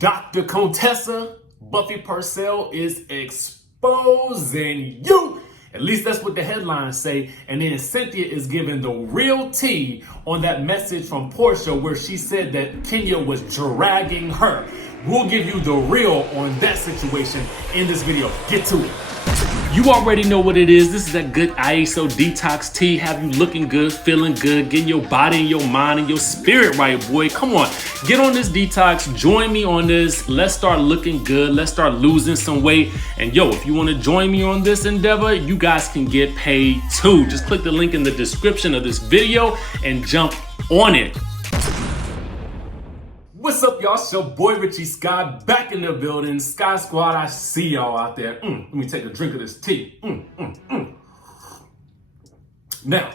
Dr. Contessa, Buffie Purcelle is exposing you. At least that's what the headlines say. And then Cynthia is giving the real tea on that message from Porsha where she said that Kenya was dragging her. We'll give you the real on that situation in this video. Get to it. You already know what it is. This is that good ISO detox tea. Have you looking good, feeling good, getting your body and your mind and your spirit right, boy. Come on, get on this detox. Join me on this. Let's start looking good. Let's start losing some weight. And yo, if you want to join me on this endeavor, you guys can get paid too. Just click the link in the description of this video and jump on it. What's up, y'all? It's your boy Richie Sky back in the building. Sky Squad, I see y'all out there. Let me take a drink of this tea. Now,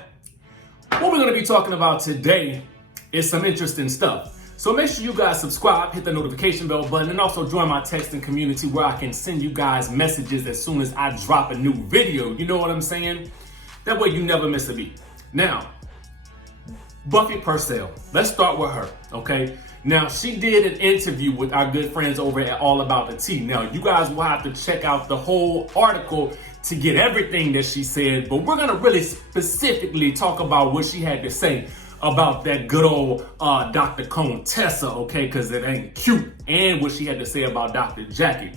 what we're going to be talking about today is some interesting stuff. So make sure you guys subscribe, hit the notification bell button, and also join my texting community where I can send you guys messages as soon as I drop a new video. You know what I'm saying? That way you never miss a beat. Now, Buffie Purcelle. Let's start with her, okay? Now, she did an interview with our good friends over at All About the Tea. Now, you guys will have to check out the whole article to get everything that she said, but we're going to really specifically talk about what she had to say about that good old Dr. Contessa, okay, because it ain't cute, and what she had to say about Dr. Jackie.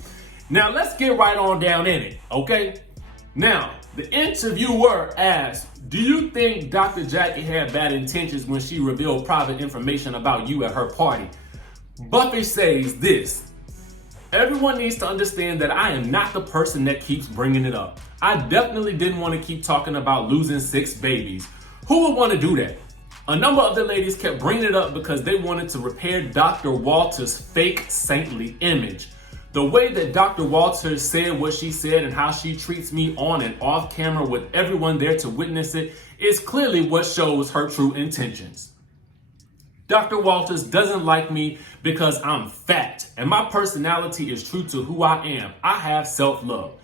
Now, let's get right on down in it, okay? Now, the interviewer asked, do you think Dr. Jackie had bad intentions when she revealed private information about you at her party? Buffy says this: everyone needs to understand that I am not the person that keeps bringing it up. I definitely didn't want to keep talking about losing 6 babies. Who would want to do that? A number of the ladies kept bringing it up because they wanted to repair Dr. Walters' fake saintly image. The way that Dr. Walters said what she said and how she treats me on and off camera with everyone there to witness it is clearly what shows her true intentions. Dr. Walters doesn't like me because I'm fat and my personality is true to who I am. I have self-love.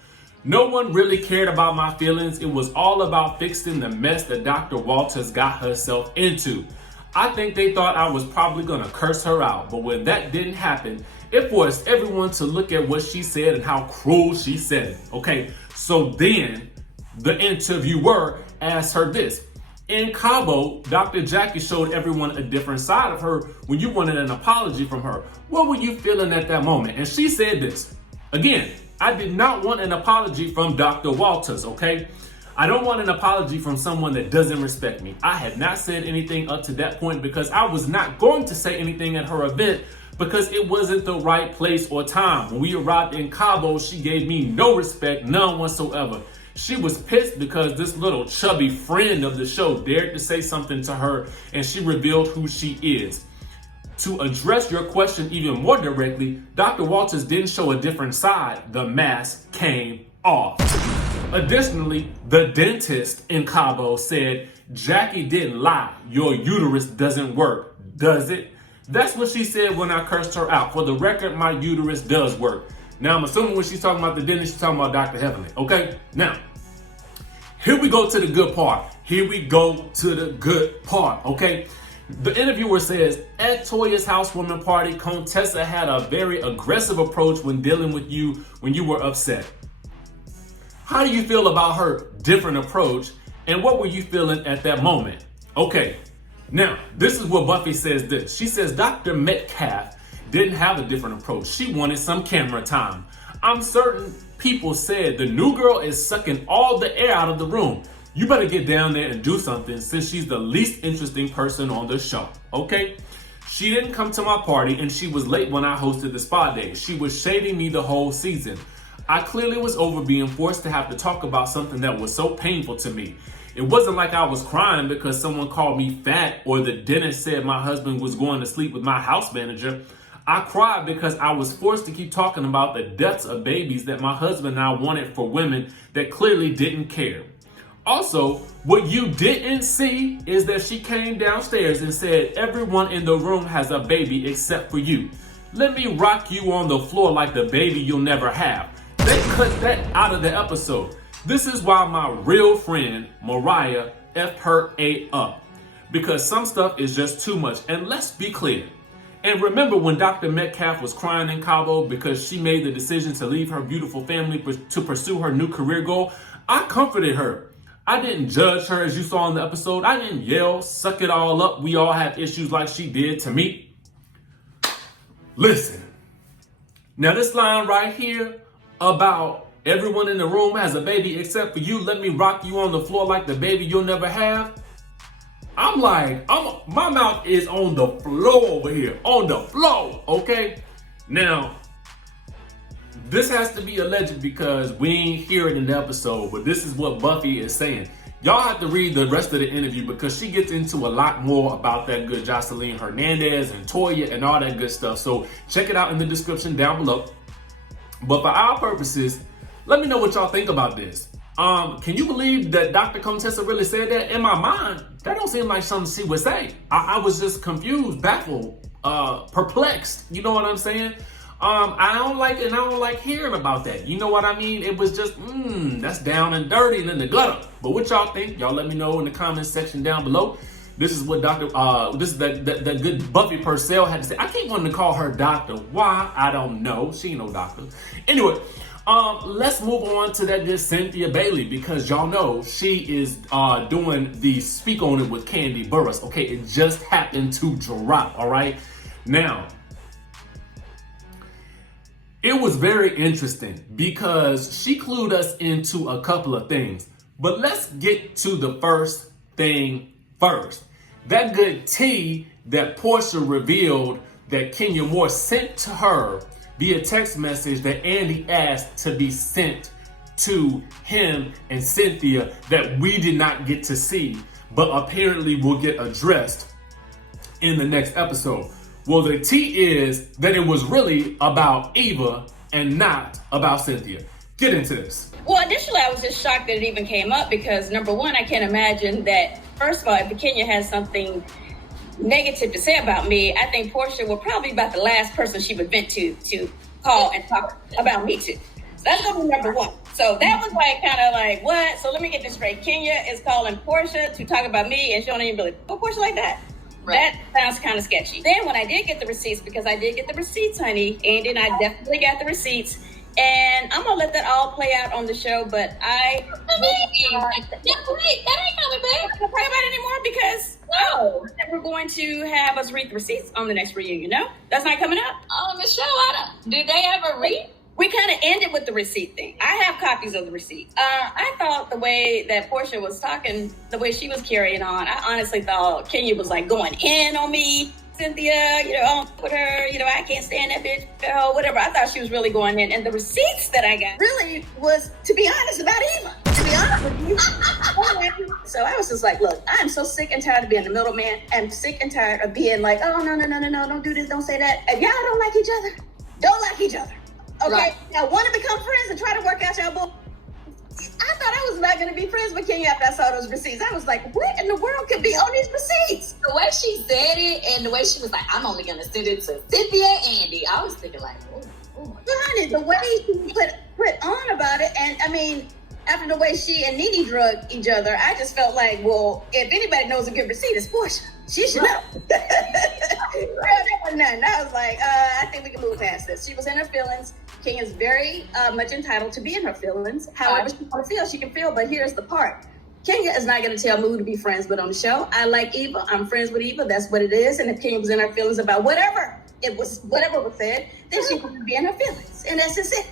No one really cared about my feelings. It was all about fixing the mess that Dr. Walters got herself into. I think they thought I was probably gonna curse her out, but when that didn't happen, it forced everyone to look at what she said and how cruel she said it. Okay, so then the interviewer asked her this. In Cabo, Dr. Jackie showed everyone a different side of her when you wanted an apology from her. What were you feeling at that moment? And she said this. Again, I did not want an apology from Dr. Walters, okay? I don't want an apology from someone that doesn't respect me. I had not said anything up to that point because I was not going to say anything at her event because it wasn't the right place or time. When we arrived in Cabo, she gave me no respect, none whatsoever. She was pissed because this little chubby friend of the show dared to say something to her and she revealed who she is. To address your question even more directly, Dr. Walters didn't show a different side. The mask came off. Additionally, the dentist in Cabo said, Jackie didn't lie. Your uterus doesn't work, does it? That's what she said when I cursed her out. For the record, my uterus does work. Now, I'm assuming when she's talking about the dentist, she's talking about Dr. Heavenly, okay? Now, here we go to the good part. Here we go to the good part, okay? The interviewer says, at Toya's housewarming party, Contessa had a very aggressive approach when dealing with you when you were upset. How do you feel about her different approach, and what were you feeling at that moment? Okay, now, this is what Buffy says this. She says Dr. Metcalf didn't have a different approach. She wanted some camera time. I'm certain people said the new girl is sucking all the air out of the room. You better get down there and do something since she's the least interesting person on the show, okay? She didn't come to my party and she was late when I hosted the spa day. She was shading me the whole season. I clearly was over being forced to have to talk about something that was so painful to me. It wasn't like I was crying because someone called me fat or the dentist said my husband was going to sleep with my house manager. I cried because I was forced to keep talking about the deaths of babies that my husband and I wanted for women that clearly didn't care. Also, what you didn't see is that she came downstairs and said, everyone in the room has a baby except for you. Let me rock you on the floor like the baby you'll never have. They cut that out of the episode. This is why my real friend, Mariah, effed her A up. Because some stuff is just too much. And let's be clear. And remember when Dr. Metcalf was crying in Cabo because she made the decision to leave her beautiful family to pursue her new career goal? I comforted her. I didn't judge her as you saw in the episode. I didn't yell, suck it all up. We all have issues like she did to me. Listen. Now this line right here about everyone in the room has a baby except for you. Let me rock you on the floor like the baby you'll never have. I'm like, my mouth is on the floor over here. On the floor, okay? Now, this has to be alleged because we ain't hear it in the episode, but this is what Buffy is saying. Y'all have to read the rest of the interview because she gets into a lot more about that good Jocelyn Hernandez and Toya and all that good stuff. So check it out in the description down below. But for our purposes, let me know what y'all think about this. Can you believe that Dr. Contessa really said that? In my mind, that don't seem like something she would say. I was just confused, baffled, perplexed. You know what I'm saying? I don't like it, and I don't like hearing about that. You know what I mean? It was just, that's down and dirty and in the gutter. But what y'all think? Y'all let me know in the comment section down below. This is what this is that good Buffie Purcelle had to say. I keep wanting to call her doctor. Why? I don't know. She ain't no doctor. Anyway, let's move on to that good Cynthia Bailey because y'all know she is doing the Speak On It with Kandi Burruss. Okay, it just happened to drop, all right? Now, it was very interesting because she clued us into a couple of things. But let's get to the first thing first. That good tea that Porsha revealed that Kenya Moore sent to her via text message that Andy asked to be sent to him and Cynthia that we did not get to see, but apparently will get addressed in the next episode. Well, the tea is that it was really about Eva and not about Cynthia. Get into this. Well, initially I was just shocked that it even came up because number one, I can't imagine that, first of all, if Kenya has something negative to say about me, I think Porsha will probably be about the last person she would vent to call and talk about me to. So that's gonna be number one. So that was like kind of like, what? So let me get this straight. Kenya is calling Porsha to talk about me and she don't even be like, oh, Porsha like that. Right. That sounds kind of sketchy. Then when I did get the receipts, because I did get the receipts, honey, Andy and I definitely got the receipts. And I'm gonna let that all play out on the show, but that ain't coming back. I'm not gonna pray about it anymore because we're going to have us read the receipts on the next reunion. No, that's not coming up on the show. Did they ever read? We kind of ended with the receipt thing. I have copies of the receipts. I thought the way that Porsha was talking, the way she was carrying on, I honestly thought Kenya was like going in on me. Cynthia, put her, I can't stand that bitch, whatever. I thought she was really going in. And the receipts that I got really was, to be honest, about Eva. To be honest with you. So I was just like, look, I'm so sick and tired of being the middleman. I'm sick and tired of being like, oh, no, don't do this, don't say that. If y'all don't like each other, don't like each other. Okay? Right. Now, want to become friends and try to work out your bull. I thought I was not going to be friends with Kenya after I saw those receipts. I was like, what in the world could be on these receipts? The way she said it and the way she was like, I'm only going to send it to Cynthia and Andy. I was thinking like, oh. Honey, the way she put on about it, and I mean, after the way she and Nene drug each other, I just felt like, well, if anybody knows a good receipt, it's Porsha. She should know. That wasn't nothing. I was like, I think we can move past this. She was in her feelings. Kenya's very much entitled to be in her feelings. However she wants to feel, she can feel. But here's the part. Kenya is not going to tell me who to be friends with on the show. I like Eva. I'm friends with Eva. That's what it is. And if Kenya was in her feelings about whatever was said, then she would be in her feelings. And that's just it.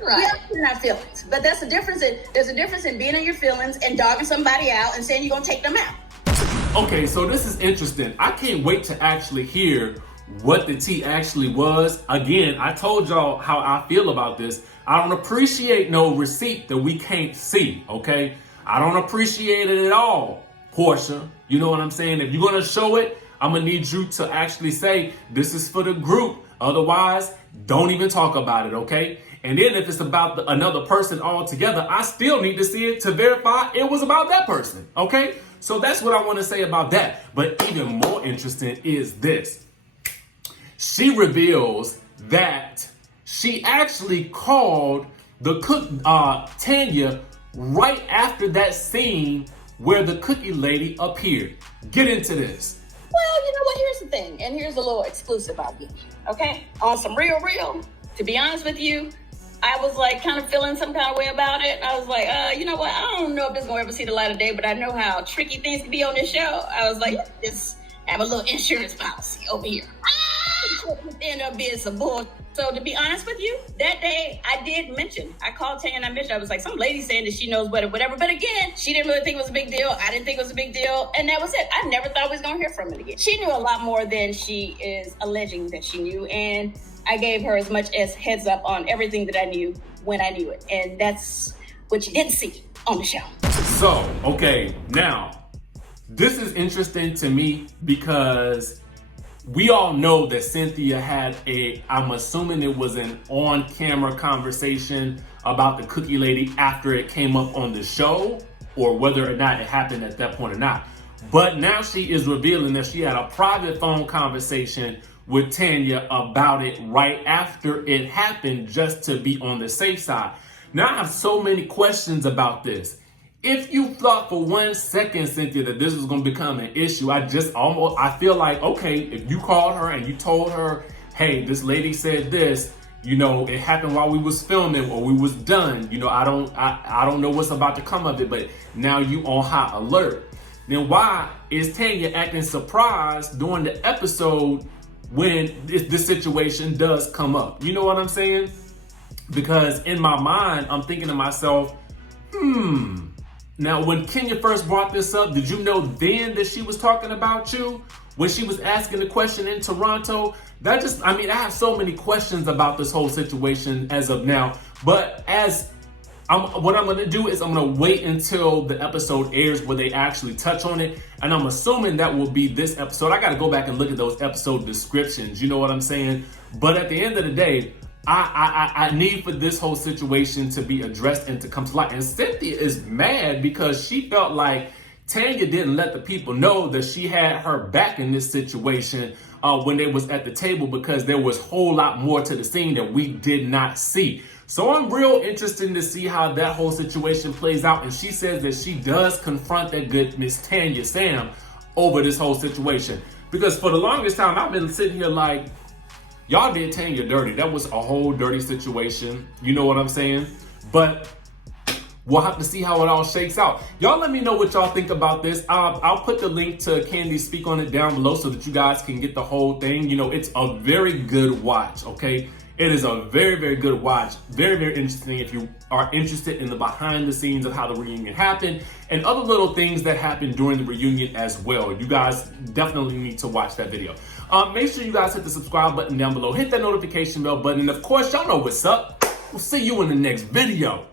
Right. Yeah, you're not feelings. But that's the difference. There's a difference in being in your feelings and dogging somebody out and saying you're going to take them out. Okay, so this is interesting. I can't wait to actually hear what the tea actually was. Again, I told y'all how I feel about this. I don't appreciate no receipt that we can't see, okay? I don't appreciate it at all, Porsha. You know what I'm saying? If you're gonna show it, I'm gonna need you to actually say, this is for the group. Otherwise, don't even talk about it, okay? And then if it's about another person altogether, I still need to see it to verify it was about that person, okay? So that's what I want to say about that. But even more interesting is this. She reveals that she actually called the cook, Tanya, right after that scene where the cookie lady appeared. Get into this. Well, you know what? Here's the thing, and here's a little exclusive I'll give you, okay? On some real, to be honest with you, I was like kind of feeling some kind of way about it. I was like, you know what? I don't know if this is going to ever see the light of day, but I know how tricky things can be on this show. I was like, let's just have a little insurance policy over here. End up being some bull. So to be honest with you, that day I did mention, I called Tanya and I mentioned, I was like, some lady saying that she knows better, whatever. But again, she didn't really think it was a big deal. I didn't think it was a big deal. And that was it. I never thought we was going to hear from it again. She knew a lot more than she is alleging that she knew. And I gave her as much as heads up on everything that I knew when I knew it. And that's what you didn't see on the show. So, okay, now, this is interesting to me because we all know that Cynthia had I'm assuming it was an on-camera conversation about the cookie lady after it came up on the show, or whether or not it happened at that point or not. But now she is revealing that she had a private phone conversation with Tanya about it right after it happened, just to be on the safe side. Now I have so many questions about this. If you thought for 1 second, Cynthia, that this was going to become an issue, I feel like, okay, if you called her and you told her, hey, this lady said this, you know, it happened while we was filming or we was done, you know, I don't know what's about to come of it, but now you on high alert. Then why is Tanya acting surprised during the episode when this situation does come up? You know what I'm saying? Because in my mind, I'm thinking to myself, now, when Kenya first brought this up, did you know then that she was talking about you? When she was asking the question in Toronto? I have so many questions about this whole situation as of now. But what I'm going to do is I'm going to wait until the episode airs where they actually touch on it. And I'm assuming that will be this episode. I got to go back and look at those episode descriptions. You know what I'm saying? But at the end of the day, I need for this whole situation to be addressed and to come to light. And Cynthia is mad because she felt like Tanya didn't let the people know that she had her back in this situation when they was at the table, because there was a whole lot more to the scene that we did not see. So I'm real interested to see how that whole situation plays out. And she says that she does confront that good Miss Tanya Sam over this whole situation. Because for the longest time, I've been sitting here like, y'all did Tanya dirty. That was a whole dirty situation. You know what I'm saying? But we'll have to see how it all shakes out. Y'all let me know what y'all think about this. I'll put the link to Kandi Speak on it down below so that you guys can get the whole thing. You know, it's a very good watch, okay? It is a very, very good watch. Very, very interesting if you are interested in the behind the scenes of how the reunion happened and other little things that happened during the reunion as well. You guys definitely need to watch that video. Make sure you guys hit the subscribe button down below. Hit that notification bell button. And of course, y'all know what's up. We'll see you in the next video.